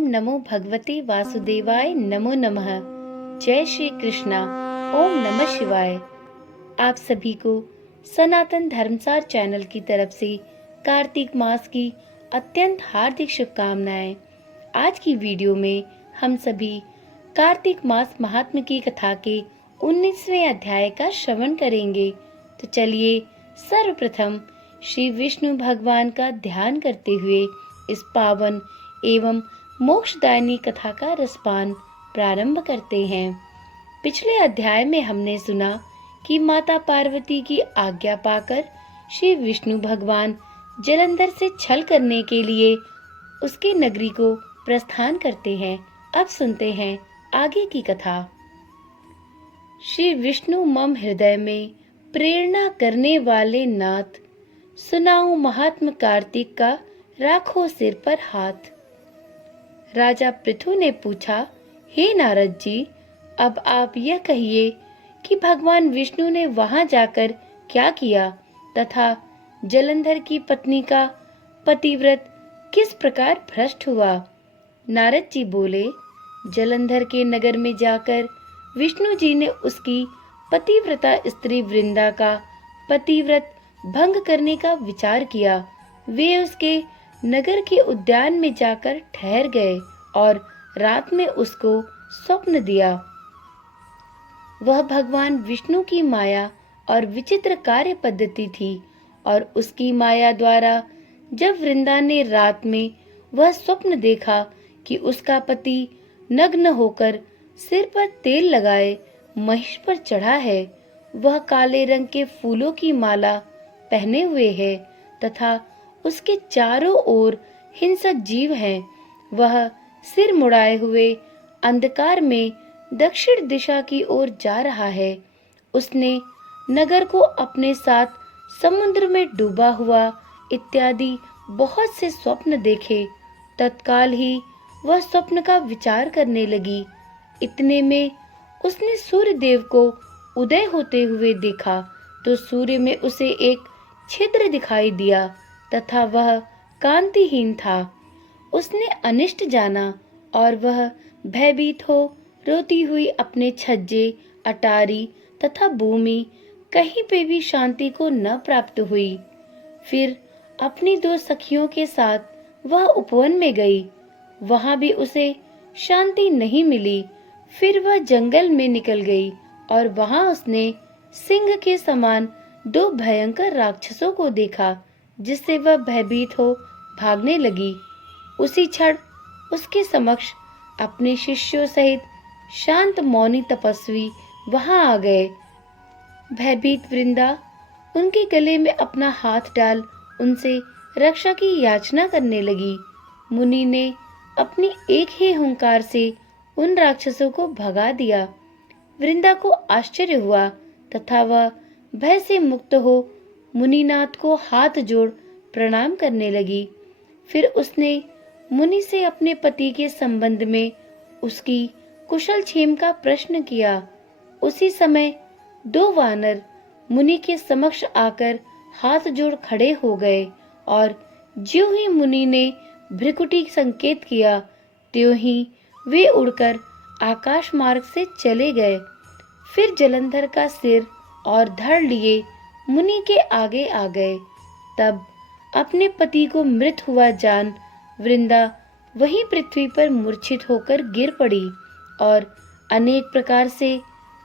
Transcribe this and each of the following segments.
ओम नमो भगवते वासुदेवाय नमो नमः। जय श्री कृष्णा। ओम नमः शिवाय। आप सभी को सनातन धर्मसार चैनल की तरफ से कार्तिक मास की अत्यंत हार्दिक शुभकामनाएं। आज की वीडियो में हम सभी कार्तिक मास महात्म्य की कथा के 19वें अध्याय का श्रवण करेंगे। तो चलिए सर्वप्रथम श्री विष्णु भगवान का ध्यान करते हुए इस पावन एवं मोक्षदायिनी कथा का रसपान प्रारंभ करते हैं। पिछले अध्याय में हमने सुना कि माता पार्वती की आज्ञा पाकर श्री विष्णु भगवान जलंधर से छल करने के लिए उसकी नगरी को प्रस्थान करते हैं। अब सुनते हैं आगे की कथा। श्री विष्णु मम हृदय में प्रेरणा करने वाले नाथ, सुनाऊं महात्म कार्तिक का, राखो सिर पर हाथ। राजा पृथु ने पूछा, हे नारद जी, अब आप यह कहिए कि भगवान विष्णु ने वहां जाकर क्या किया तथा जलंधर की पत्नी का पतिव्रत किस प्रकार भ्रष्ट हुआ। नारद जी बोले, जलंधर के नगर में जाकर विष्णु जी ने उसकी पतिव्रता स्त्री वृंदा का पतिव्रत भंग करने का विचार किया। वे उसके नगर के उद्यान में जाकर ठहर गए और रात में उसको स्वप्न दिया। वह भगवान विष्णु की माया और विचित्र कार्य पद्धति थी और उसकी माया द्वारा जब वृंदा ने रात में वह स्वप्न देखा कि उसका पति नग्न होकर सिर पर तेल लगाए महिष पर चढ़ा है, वह काले रंग के फूलों की माला पहने हुए है तथा उसके चारों ओर हिंसक जीव हैं, वह सिर मुड़ाए हुए अंधकार में दक्षिण दिशा की ओर जा रहा है। उसने नगर को अपने साथ समुद्र में डूबा हुआ इत्यादि बहुत से स्वप्न देखे। तत्काल ही वह स्वप्न का विचार करने लगी। इतने में उसने सूर्य देव को उदय होते हुए देखा तो सूर्य में उसे एक छिद्र दिखाई दिया तथा वह कांतिहीन था। उसने अनिष्ट जाना और वह भयभीत हो रोती हुई अपने छज्जे, अटारी तथा भूमि कहीं पे भी शांति को न प्राप्त हुई। फिर अपनी दो सखियों के साथ वह उपवन में गई, वहां भी उसे शांति नहीं मिली। फिर वह जंगल में निकल गई और वहां उसने सिंह के समान दो भयंकर राक्षसों को देखा, जिससे वह भयभीत हो भागने लगी। उसी क्षण उसके समक्ष अपने शिष्यों सहित शांत मौनी तपस्वी वहां आ गए। भयभीत वृंदा उनके गले में अपना हाथ डाल उनसे रक्षा की याचना करने लगी। मुनि ने अपनी एक ही हुंकार से उन राक्षसों को भगा दिया। वृंदा को आश्चर्य हुआ तथा वह भय से मुक्त हो मुनिनाथ को हाथ जोड़ प्रणाम करने लगी। फिर उसने मुनि से अपने पति के संबंध में उसकी कुशल क्षेम का प्रश्न किया। उसी समय दो वानर मुनि के समक्ष आकर हाथ जोड़ खड़े हो गए और ज्यों ही मुनि ने भ्रिकुटी संकेत किया, त्यों ही वे उड़कर आकाश मार्ग से चले गए। फिर जलंधर का सिर और धड़ लिए मुनि के आगे आ गए। तब अपने पति को मृत हुआ जान वृंदा वहीं पृथ्वी पर मूर्छित होकर गिर पड़ी और अनेक प्रकार से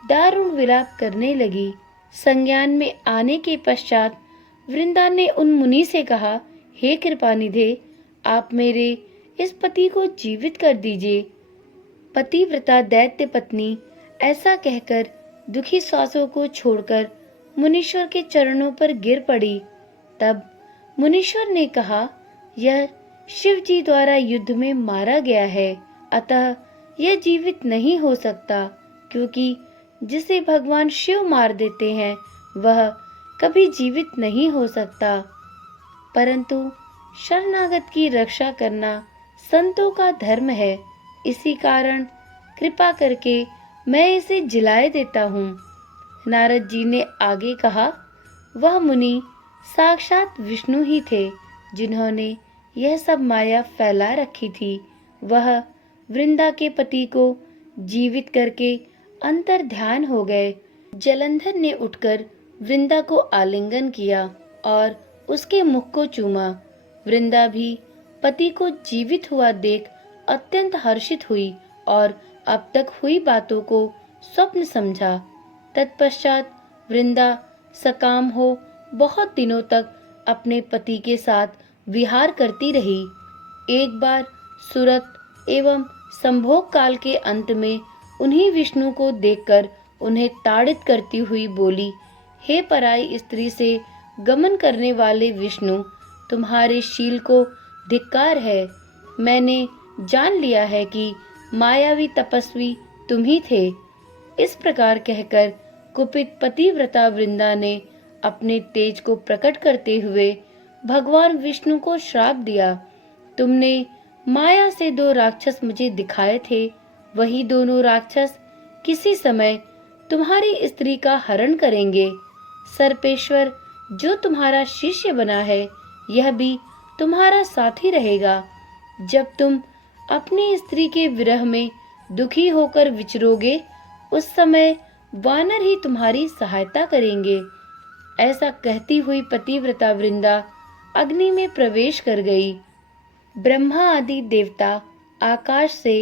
दारुण विलाप करने लगी। संज्ञान में आने के पश्चात वृंदा ने उन मुनि से कहा, हे कृपानिधे, आप मेरे इस पति को जीवित कर दीजिए। पतिव्रता दैत्य पत्नी ऐसा कहकर दुखी श्वासों को छोड़कर मुनीश्वर के चरणों पर गिर पड़ी। तब मुनीश्वर ने कहा, यह शिव जी द्वारा युद्ध में मारा गया है, अतः यह जीवित नहीं हो सकता, क्योंकि जिसे भगवान शिव मार देते हैं वह कभी जीवित नहीं हो सकता। परंतु शरणागत की रक्षा करना संतों का धर्म है, इसी कारण कृपा करके मैं इसे जिलाए देता हूँ। नारद जी ने आगे कहा, वह मुनि साक्षात विष्णु ही थे, जिन्होंने यह सब माया फैला रखी थी। वह वृंदा के पति को जीवित करके अंतर ध्यान हो गए। जलंधर ने उठकर वृंदा को आलिंगन किया और उसके मुख को चूमा। वृंदा भी पति को जीवित हुआ देख अत्यंत हर्षित हुई और अब तक हुई बातों को स्वप्न समझा। तत्पश्चात वृंदा सकाम हो बहुत दिनों तक अपने पति के साथ विहार करती रही। एक बार सुरत एवं संभोग काल के अंत में उन्हीं विष्णु को देखकर उन्हें ताड़ित करती हुई बोली, हे पराई स्त्री से गमन करने वाले विष्णु, तुम्हारे शील को धिक्कार है। मैंने जान लिया है कि मायावी तपस्वी तुम ही थे। इस प्रकार कहकर कुपित पतिव्रता वृंदा ने अपने तेज को प्रकट करते हुए भगवान विष्णु को श्राप दिया। तुमने माया से 2 राक्षस मुझे दिखाए थे, वही दोनों राक्षस किसी समय तुम्हारी स्त्री का हरण करेंगे। सर्पेश्वर जो तुम्हारा शिष्य बना है, यह भी तुम्हारा साथी रहेगा। जब तुम अपनी स्त्री के विरह में दुखी होकर विचरोगे, उस समय वानर ही तुम्हारी सहायता करेंगे। ऐसा कहती हुई पतिव्रता वृंदा अग्नि में प्रवेश कर गई। ब्रह्मा आदि देवता आकाश से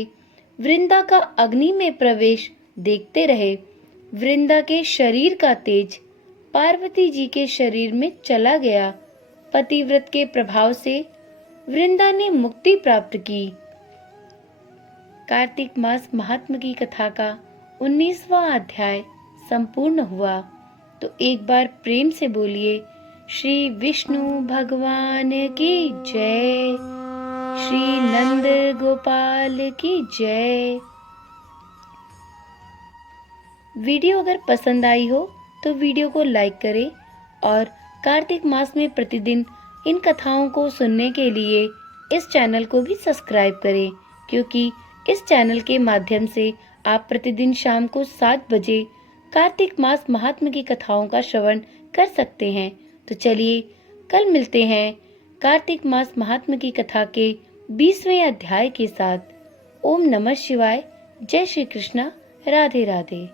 वृंदा का अग्नि में प्रवेश देखते रहे। वृंदा के शरीर का तेज पार्वती जी के शरीर में चला गया। पतिव्रत के प्रभाव से वृंदा ने मुक्ति प्राप्त की। कार्तिक मास महात्म की कथा का 19वां अध्याय संपूर्ण हुआ। तो एक बार प्रेम से बोलिए, श्री विष्णु भगवान की जय, श्री नंद गोपाल की जय। वीडियो अगर पसंद आई हो तो वीडियो को लाइक करें और कार्तिक मास में प्रतिदिन इन कथाओं को सुनने के लिए इस चैनल को भी सब्सक्राइब करें, क्योंकि इस चैनल के माध्यम से आप प्रतिदिन शाम को 7 बजे कार्तिक मास महात्म की कथाओं का श्रवण कर सकते हैं। तो चलिए कल मिलते हैं कार्तिक मास महात्म की कथा के 20वें अध्याय के साथ। ओम नमः शिवाय। जय श्री कृष्णा। राधे राधे।